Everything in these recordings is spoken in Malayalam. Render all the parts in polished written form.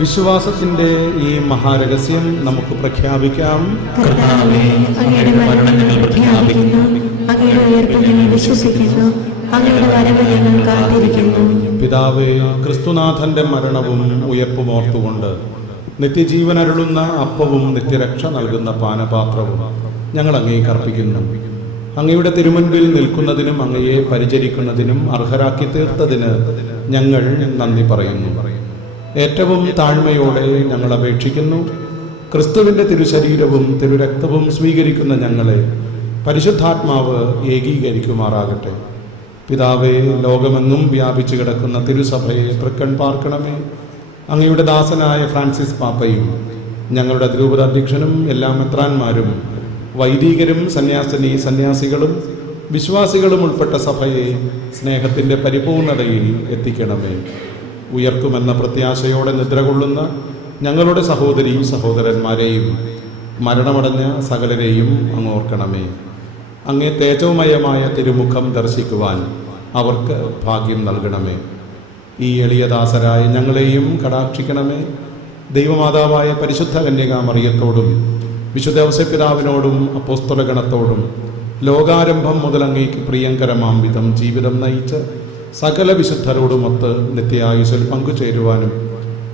വിശ്വാസത്തിന്റെ ഈ മഹാരഹസ്യം നമുക്ക് പ്രഖ്യാപിക്കാം. കർത്താവേ, അങ്ങയുടെ മരണം ഞങ്ങൾ പ്രഖ്യാപിക്കുന്നു, അങ്ങയുടെ ഉയർപ്പ് ഞങ്ങൾ വിശ്വസിക്കുന്നു, അങ്ങയുടെ വരവ് ഞങ്ങൾ കാത്തിരിക്കുന്നു. പിതാവേ, ക്രിസ്തുനാഥന്റെ മരണവും ഉയർപ്പും ഓർത്തുകൊണ്ട് നിത്യജീവൻ അരുളുന്ന അപ്പവും നിത്യരക്ഷ നൽകുന്ന പാനപാത്രവും ഞങ്ങൾ അങ്ങേക്ക് അർപ്പിക്കുന്നു. അങ്ങയുടെ തിരുമുൻപിൽ നിൽക്കുന്നതിനും അങ്ങയെ പരിചരിക്കുന്നതിനും അർഹരാക്കി തീർത്തതിന് ഞങ്ങൾ നന്ദി പറയുന്നു. ഏറ്റവും താഴ്മയോടെ ഞങ്ങൾ അപേക്ഷിക്കുന്നു. ക്രിസ്തുവിൻ്റെ തിരുശരീരവും തിരുരക്തവും സ്വീകരിക്കുന്ന ഞങ്ങളെ പരിശുദ്ധാത്മാവ് ഏകീകരിക്കുമാറാകട്ടെ. പിതാവേ, ലോകമെങ്ങും വ്യാപിച്ചു കിടക്കുന്ന തിരുസഭയെ തൃക്കൺ പാർക്കണമേ. അങ്ങയുടെ ദാസനായ ഫ്രാൻസിസ് പാപ്പയും ഞങ്ങളുടെ അതിരൂപത അധ്യക്ഷനും എല്ലാ മെത്രാന്മാരും വൈദികരും സന്യാസികളും വിശ്വാസികളും ഉൾപ്പെട്ട സഭയെ സ്നേഹത്തിൻ്റെ പരിപൂർണതയിൽ എത്തിക്കണമേ. ഉയർക്കുമെന്ന പ്രത്യാശയോടെ നിദ്രകൊള്ളുന്ന ഞങ്ങളുടെ സഹോദരീ സഹോദരന്മാരെയും മരണമടഞ്ഞ സകലരെയും അങ്ങ് ഓർക്കണമേ. അങ്ങേ തേജോമയമായ തിരുമുഖം ദർശിക്കുവാൻ അവർക്ക് ഭാഗ്യം നൽകണമേ. ഈ എളിയദാസരായ ഞങ്ങളെയും കടാക്ഷിക്കണമേ. ദൈവമാതാവായ പരിശുദ്ധ കന്യകാമറിയത്തോടും വിശുദ്ധ ഔസേപ്പിതാവിനോടും അപ്പോസ്തലഗണത്തോടും ലോകാരംഭം മുതൽ അങ്ങേക്ക് പ്രിയങ്കരമാം വിധം ജീവിതം നയിച്ച് സകല വിശുദ്ധരോടുമൊത്ത് നിത്യായുസ്സിൽ പങ്കുചേരുവാനും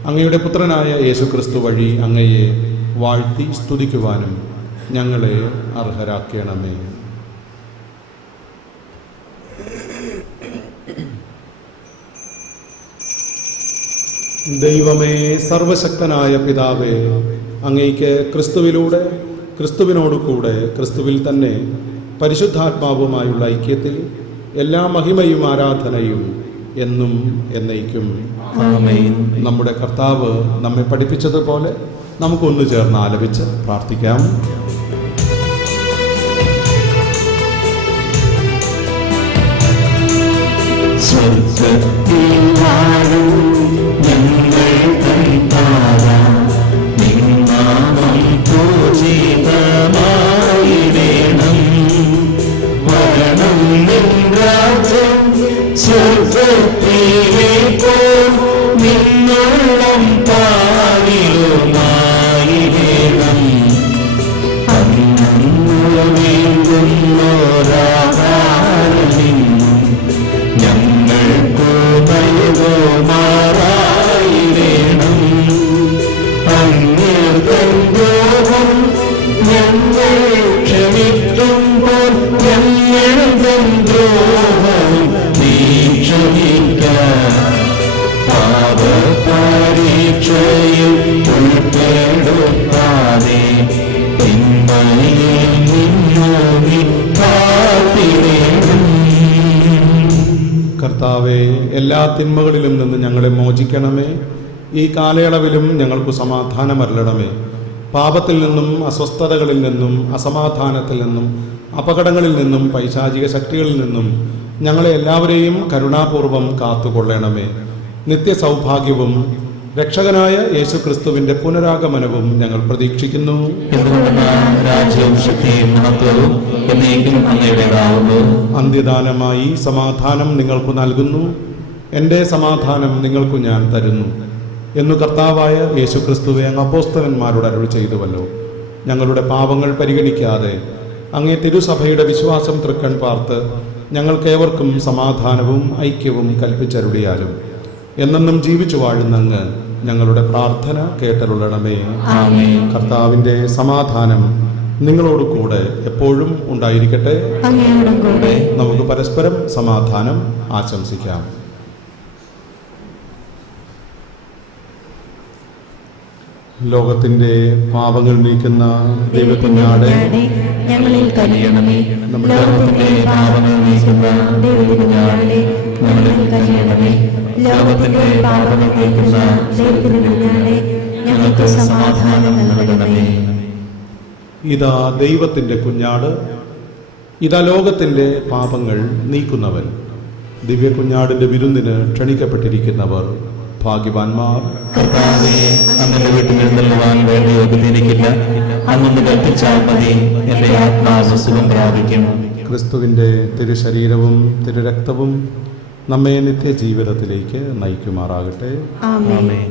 അങ്ങയുടെ പുത്രനായ യേശുക്രിസ്തു വഴി അങ്ങയെ വാഴ്ത്തി സ്തുതിക്കുവാനും ഞങ്ങളെ അർഹരാക്കണമേ. ദൈവമേ, സർവശക്തനായ പിതാവേ, അങ്ങേക്ക് ക്രിസ്തുവിലൂടെ, ക്രിസ്തുവിനോട് കൂടെ, ക്രിസ്തുവിൽ തന്നെ പരിശുദ്ധാത്മാവുമായുള്ള ഐക്യത്തിൽ എല്ലാ മഹിമയും ആരാധനയും എന്നും എന്നേക്കും ആമേൻ. നമ്മുടെ കർത്താവ് നമ്മെ പഠിപ്പിച്ചതുപോലെ നമുക്കൊന്നു ചേർന്ന് ആലപിച്ച് പ്രാർത്ഥിക്കാം. കർത്താവേ, എല്ലാ തിന്മകളിലും നിന്ന് ഞങ്ങളെ മോചിക്കണമേ. ഈ കാലയളവിലും ഞങ്ങൾക്ക് സമാധാനം അരുളണമേ. പാപത്തിൽ നിന്നും, അസ്വസ്ഥതകളിൽ നിന്നും, അസമാധാനത്തിൽ നിന്നും, അപകടങ്ങളിൽ നിന്നും, പൈശാചിക ശക്തികളിൽ നിന്നും ഞങ്ങളെ എല്ലാവരെയും കരുണാപൂർവം കാത്തുകൊള്ളണമേ. നിത്യസൗഭാഗ്യവും രക്ഷകനായ യേശുക്രിസ്തുവിന്റെ പുനരാഗമനവും ഞങ്ങൾ പ്രതീക്ഷിക്കുന്നു. അന്ത്യദാനമായി സമാധാനം നിങ്ങൾക്ക് നൽകുന്നു, എൻ്റെ സമാധാനം നിങ്ങൾക്ക് ഞാൻ തരുന്നു എന്നു കർത്താവായ യേശുക്രിസ്തുവെ അങ്ങ് അപ്പോസ്തലന്മാരോട് അരുളി ചെയ്തുവല്ലോ. ഞങ്ങളുടെ പാപങ്ങൾ പരിഗണിക്കാതെ അങ്ങേ തിരുസഭയുടെ വിശ്വാസം തൃക്കൺ പാർത്ത് ഞങ്ങൾക്കേവർക്കും സമാധാനവും ഐക്യവും കൽപ്പിച്ചരുളിയാലും എന്നെന്നും ജീവിച്ചു വാഴുന്ന അങ്ങ് ഞങ്ങളുടെ പ്രാർത്ഥന കേട്ടരുളണമേ. കർത്താവിൻ്റെ സമാധാനം നിങ്ങളോട് കൂടെ എപ്പോഴും ഉണ്ടായിരിക്കട്ടെ. നമുക്ക് പരസ്പരം സമാധാനം ആശംസിക്കാം. ലോകത്തിന്റെ പാപങ്ങൾ നീക്കുന്ന ദൈവകുഞ്ഞാടെ ഞങ്ങളിൽ കനിയണമേ. ലോകത്തിന്റെ പാപങ്ങൾ നീക്കുന്ന ദൈവകുഞ്ഞാടെ ഞങ്ങളിൽ കനിയണമേ. ലോകത്തിന്റെ പാപങ്ങൾ നീക്കുന്ന ദൈവകുഞ്ഞാടെ ഞങ്ങൾക്ക് സമാധാനം നൽകണമേ. ഇതാ ദൈവത്തിന്റെ കുഞ്ഞാട്, ഇതാ ലോകത്തിന്റെ പാപങ്ങൾ നീക്കുന്നവൻ. ദിവ്യ കുഞ്ഞാടിന്റെ വിരുന്നിന് ക്ഷണിക്കപ്പെട്ടിരിക്കുന്നവർ ഭാഗ്യവാന്മാർ. കർത്താവേ, അങ്ങയുടെ വീട്ടിൽ എഴുന്നള്ളുവാൻ വേണ്ടി യോഗ്യതയില്ല. അങ്ങൊന്ന് കൽപ്പിച്ചാൽ മതി, എന്റെ ആത്മാവ് സുഖം പ്രാപിക്കും. ക്രിസ്തുവിന്റെ തിരുശരീരവും തിരുരക്തവും നമ്മെ നിത്യജീവിതത്തിലേക്ക് നയിക്കുമാറാകട്ടെ. ആമേൻ.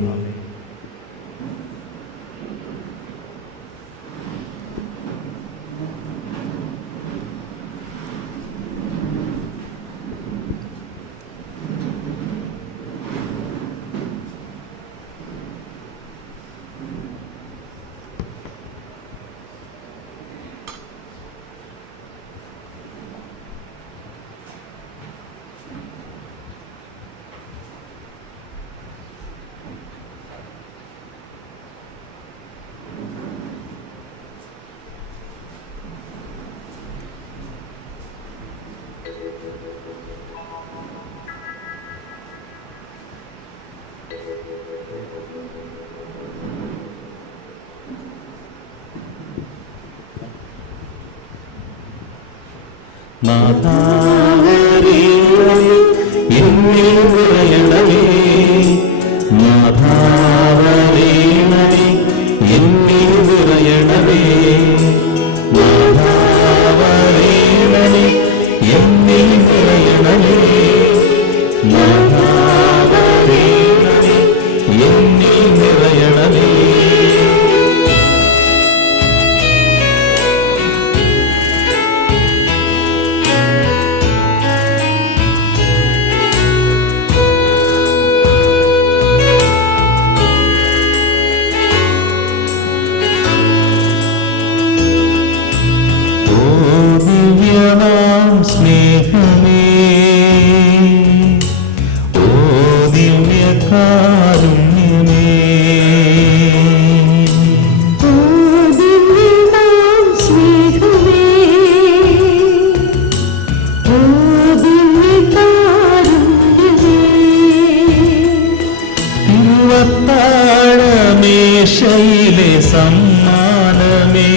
മേശയിലെ സമ്മാനമേ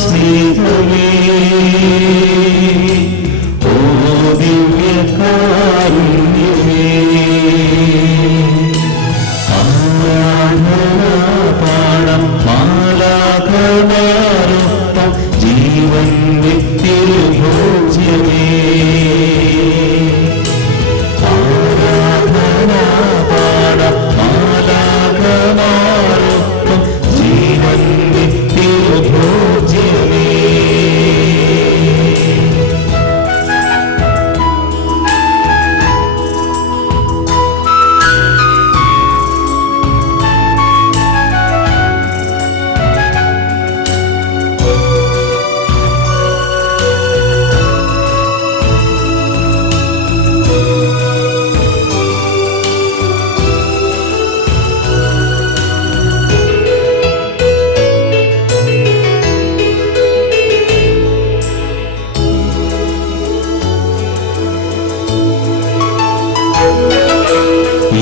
സ്നേഹമേ ഓ ദിവ്യകാരുണ്യമേ പാടം മാലാഖമാരൊപ്പം ജീവൻ നിത്യഭോജ്യമേ ആരാധനാ പാടം മാലാഖമാരൊപ്പം ജീവൻ നിത്യഭോജ്യമേ.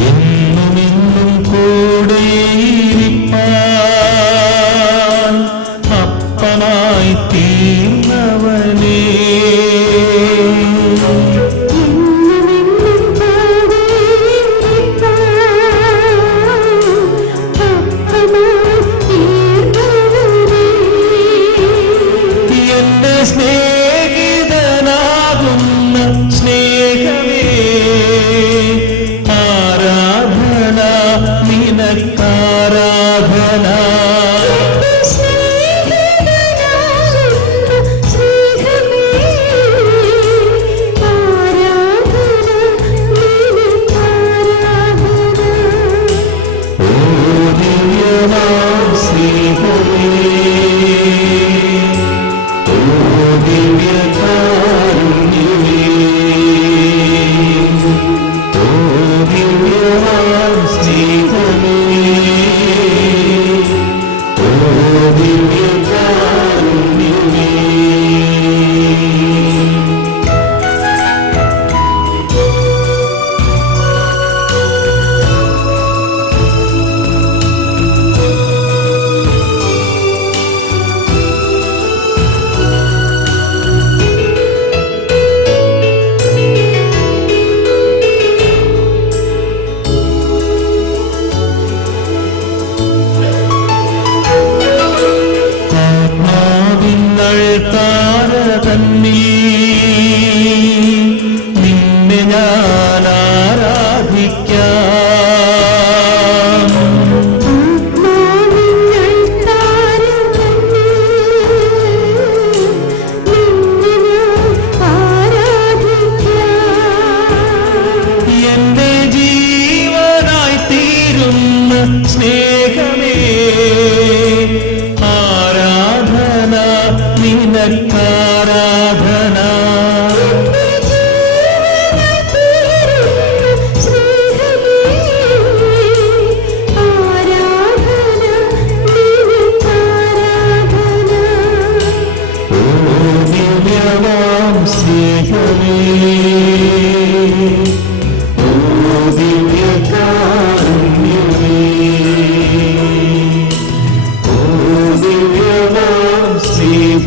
എന്നുമെന്നും കൂടെയിരിപ്പാൻ അപ്പനായി തീർന്നവനേ എന്റെ സ്നേഹിതനാകുന്ന സ്നേഹമേ ആരാധന നിനക്കാരാധന ഓ ദിവ്യമാം സ്നേഹമേ ഓ ദിവ്യകാരുണ്യമേ ഓ ദിവ്യമാം സ്നേഹമേ ഓ ദിവ്യകാരുണ്യമേ.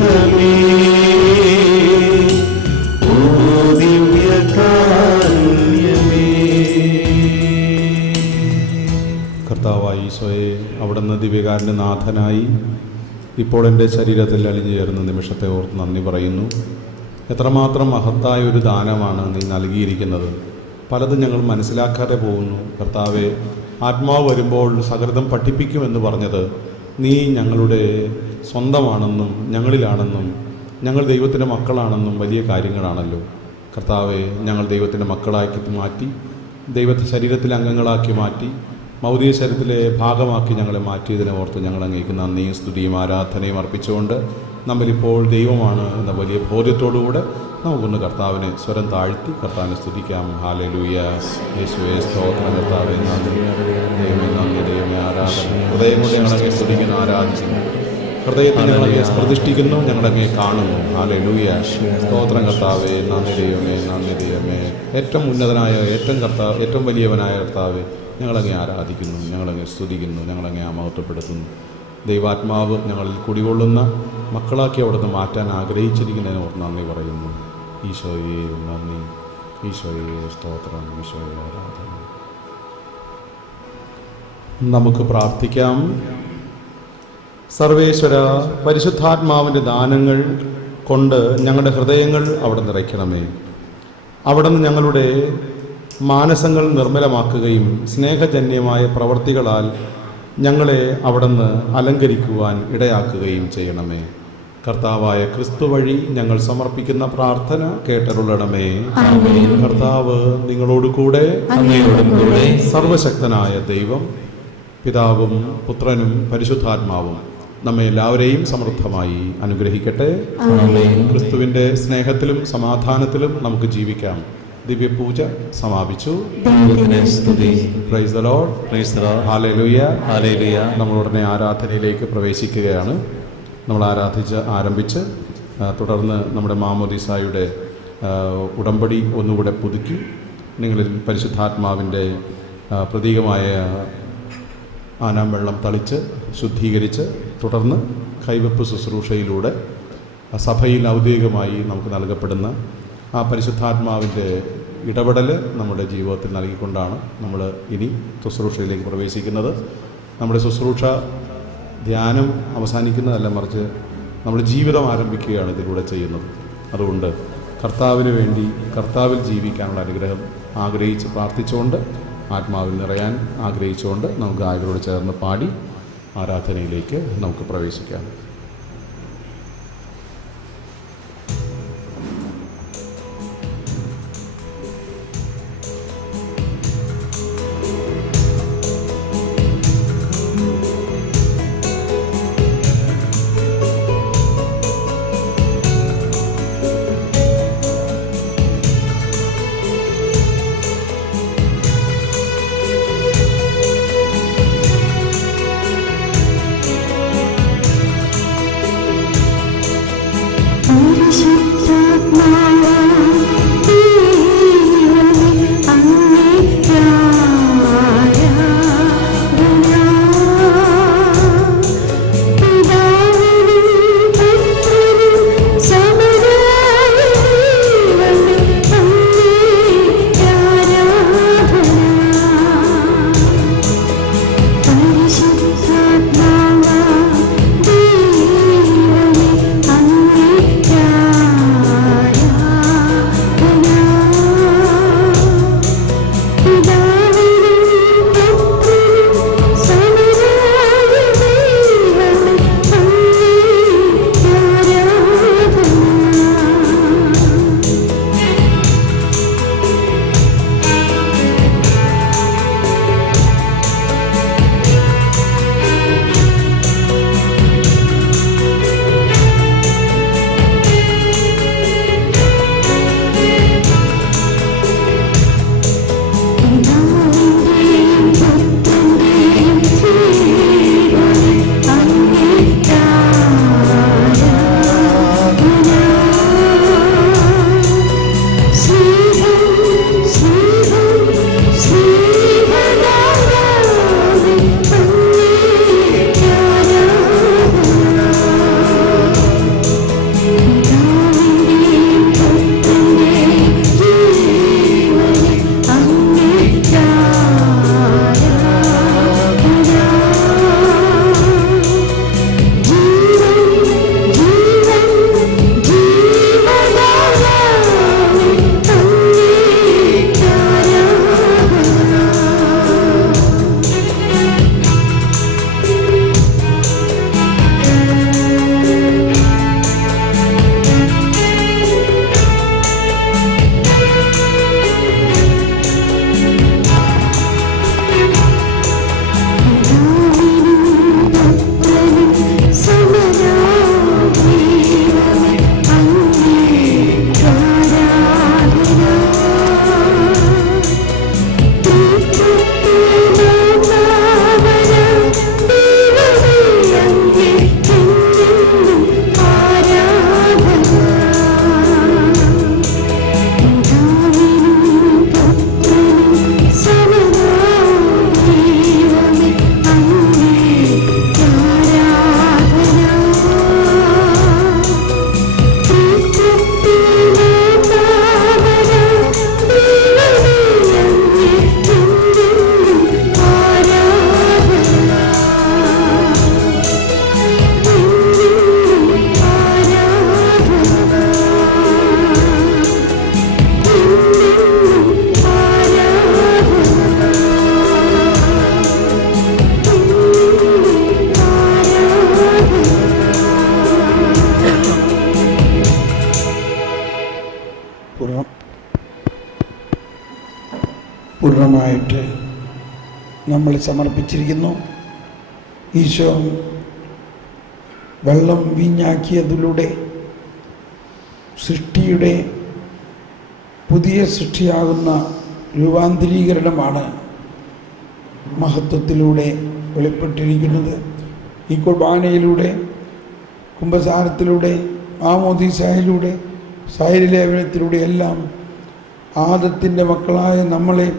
സ്നേഹമേ ഓ ദിവ്യകാരുണ്യമേ. കർത്താവായ ഈശോയെ, അവിടുന്ന് ദിവ്യകാരുണ്യ നാഥനായി ഇപ്പോൾ എൻ്റെ ശരീരത്തിൽ അലിഞ്ഞു ചേർന്ന നിമിഷത്തെ ഓർത്ത് നന്ദി പറയുന്നു. എത്രമാത്രം മഹത്തായ ഒരു ദാനമാണ് നീ നൽകിയിരിക്കുന്നത്. പലതും ഞങ്ങൾ മനസ്സിലാക്കാതെ പോകുന്നു. കർത്താവെ, ആത്മാവ് വരുമ്പോൾ സകൃതം പഠിപ്പിക്കുമെന്ന് പറഞ്ഞത് നീ ഞങ്ങളുടെ സ്വന്തമാണെന്നും ഞങ്ങളിലാണെന്നും ഞങ്ങൾ ദൈവത്തിൻ്റെ മക്കളാണെന്നും വലിയ കാര്യങ്ങളാണല്ലോ. കർത്താവെ, ഞങ്ങൾ ദൈവത്തിൻ്റെ മക്കളാക്കി മാറ്റി, ദൈവത്തെ ശരീരത്തിലെ അംഗങ്ങളാക്കി മാറ്റി, മൗലിക ശരീരത്തിലെ ഭാഗമാക്കി ഞങ്ങളെ മാറ്റിയതിനെ ഓർത്ത് ഞങ്ങൾ അങ്ങേക്ക് നന്ദിയും സ്തുതിയും ആരാധനയും അർപ്പിച്ചുകൊണ്ട് നമ്മളിപ്പോൾ ദൈവമാണ് എന്ന വലിയ ബോധ്യത്തോടുകൂടെ നമുക്കൊന്ന് കർത്താവിനെ സ്വരം താഴ്ത്തി കർത്താവിനെ സ്തുതിക്കാം. ഹല്ലേലൂയ, യേശുവേ സ്തോത്രം, കർത്താവേ നന്ദി, ദൈവമേ നന്ദി, ദൈവമേ ആരാധന. ഹൃദയം കൊണ്ട് ഞങ്ങളങ്ങെ സ്തുതിക്കുന്നു, ആരാധിക്കുന്നു. ഹൃദയത്തിൽ ഞങ്ങളങ്ങെ പ്രതിഷ്ഠിക്കുന്നു, ഞങ്ങളങ്ങെ കാണുന്നു. ഹല്ലേലൂയ, സ്തോത്രം കർത്താവേ, നന്ദി ദൈവമേ, നന്ദി ദൈവമേ. ഏറ്റവും ഉന്നതനായ, ഏറ്റവും വലിയവനായ കർത്താവേ, ഞങ്ങളങ്ങെ ആരാധിക്കുന്നു, ഞങ്ങളങ്ങെ സ്തുതിക്കുന്നു, ഞങ്ങളങ്ങെ മഹത്വപ്പെടുത്തുന്നു. ദൈവാത്മാവ് ഞങ്ങളിൽ കുടികൊള്ളുന്ന മക്കളാക്കി അവിടുന്ന് മാറ്റാൻ ആഗ്രഹിച്ചിരിക്കുന്നതിന് ഓർത്ത് നന്ദി പറയുന്നു. ഈശോയെ നന്ദി, ഈശോയെ സ്തോത്രം, ഈശോയെ ആരാധന. നമുക്ക് പ്രാർത്ഥിക്കാം. സർവേശ്വര, പരിശുദ്ധാത്മാവിൻ്റെ ദാനങ്ങൾ കൊണ്ട് ഞങ്ങളുടെ ഹൃദയങ്ങൾ അവിടെ നിറയ്ക്കണമേ. അവിടുന്ന് ഞങ്ങളുടെ മാനസങ്ങൾ നിർമ്മലമാക്കുകയും സ്നേഹജന്യമായ പ്രവൃത്തികളാൽ ഞങ്ങളെ അവിടുന്ന് അലങ്കരിക്കുവാൻ ഇടയാക്കുകയും ചെയ്യണമേ. കർത്താവായ ക്രിസ്തു വഴി ഞങ്ങൾ സമർപ്പിക്കുന്ന പ്രാർത്ഥന കേട്ടരുളണമേ. കർത്താവ് നിങ്ങളോട് കൂടെ. സർവശക്തനായ ദൈവം പിതാവും പുത്രനും പരിശുദ്ധാത്മാവും നമ്മെ എല്ലാവരെയും സമൃദ്ധമായി അനുഗ്രഹിക്കട്ടെ. ക്രിസ്തുവിൻ്റെ സ്നേഹത്തിലും സമാധാനത്തിലും നമുക്ക് ജീവിക്കാം. ദിവ്യപൂജ സമാപിച്ചു. Praise the Lord. ഹല്ലേലൂയ. നമ്മൾ ഉടനെ ആരാധനയിലേക്ക് പ്രവേശിക്കുകയാണ്. നമ്മൾ ആരംഭിച്ച് തുടർന്ന് നമ്മുടെ മാമോദീസായുടെ ഉടമ്പടി ഒന്നുകൂടെ പുതുക്കി നിങ്ങളിൽ പരിശുദ്ധാത്മാവിൻ്റെ പ്രതീകമായ ആനാം വെള്ളം തളിച്ച് ശുദ്ധീകരിച്ച് തുടർന്ന് കൈവെപ്പ് ശുശ്രൂഷയിലൂടെ സഭയിൽ ഔദ്യോഗികമായി നമുക്ക് നൽകപ്പെടുന്ന ആ പരിശുദ്ധാത്മാവിൻ്റെ ഇടപെടൽ നമ്മുടെ ജീവിതത്തിൽ നൽകിക്കൊണ്ടാണ് നമ്മൾ ഇനി ശുശ്രൂഷയിലേക്ക് പ്രവേശിക്കുന്നത്. നമ്മുടെ ശുശ്രൂഷ ധ്യാനം അവസാനിക്കുന്നതല്ല, മറിച്ച് നമ്മുടെ ജീവിതം ആരംഭിക്കുകയാണ് ഇതിലൂടെ ചെയ്യുന്നത്. അതുകൊണ്ട് കർത്താവിന് വേണ്ടി കർത്താവിൽ ജീവിക്കാനുള്ള അനുഗ്രഹം ആഗ്രഹിച്ച് പ്രാർത്ഥിച്ചുകൊണ്ട്, ആത്മാവിൽ നിറയാൻ ആഗ്രഹിച്ചുകൊണ്ട് നമുക്ക് ഗായകരോട് ചേർന്ന് പാടി ആരാധനയിലേക്ക് നമുക്ക് പ്രവേശിക്കാം. Yeah. പൂർണ്ണമായിട്ട് നമ്മൾ സമർപ്പിച്ചിരിക്കുന്നു. ഈശോ വെള്ളം വീഞ്ഞാക്കിയതിലൂടെ സൃഷ്ടിയുടെ പുതിയ സൃഷ്ടിയാകുന്ന രൂപാന്തരീകരണമാണ് മഹത്വത്തിലൂടെ വെളിപ്പെട്ടിരിക്കുന്നത്. ഈ കുർബാനയിലൂടെ, കുമ്പസാരത്തിലൂടെ, മാമോദീസായിലൂടെ, സൈരലേപനത്തിലൂടെ എല്ലാം ആദത്തിൻ്റെ മക്കളായ നമ്മളെ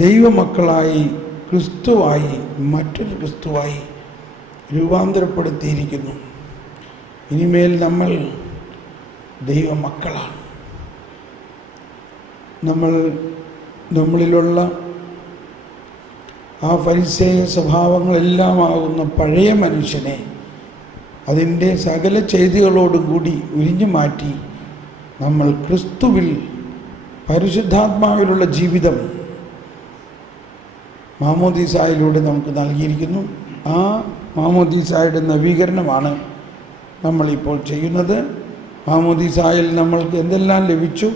ദൈവമക്കളായി, ക്രിസ്തുവായി, മറ്റൊരു ക്രിസ്തുവായി രൂപാന്തരപ്പെടുത്തിയിരിക്കുന്നു. ഇനിമേൽ നമ്മൾ ദൈവമക്കളാണ്. നമ്മളിലുള്ള ആ ഫരിസേയ സ്വഭാവങ്ങളെല്ലാമാകുന്ന പഴയ മനുഷ്യനെ അതിൻ്റെ സകല ചെയ്തികളോടുകൂടി ഉരിഞ്ഞു മാറ്റി നമ്മൾ ക്രിസ്തുവിൽ പരിശുദ്ധാത്മാവിലുള്ള ജീവിതം മാമോദീസായിലൂടെ നമുക്ക് നൽകിയിരിക്കുന്നു. ആ മാമോദീസായുടെ നവീകരണമാണ് നമ്മളിപ്പോൾ ചെയ്യുന്നത്. മാമോദീസായിൽ നമ്മൾക്ക് എന്തെല്ലാം ലഭിച്ചു?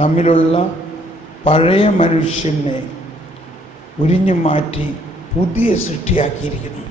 നമ്മിലുള്ള പഴയ മനുഷ്യനെ ഉരിഞ്ഞു മാറ്റി പുതിയ സൃഷ്ടിയാക്കിയിരിക്കുന്നു.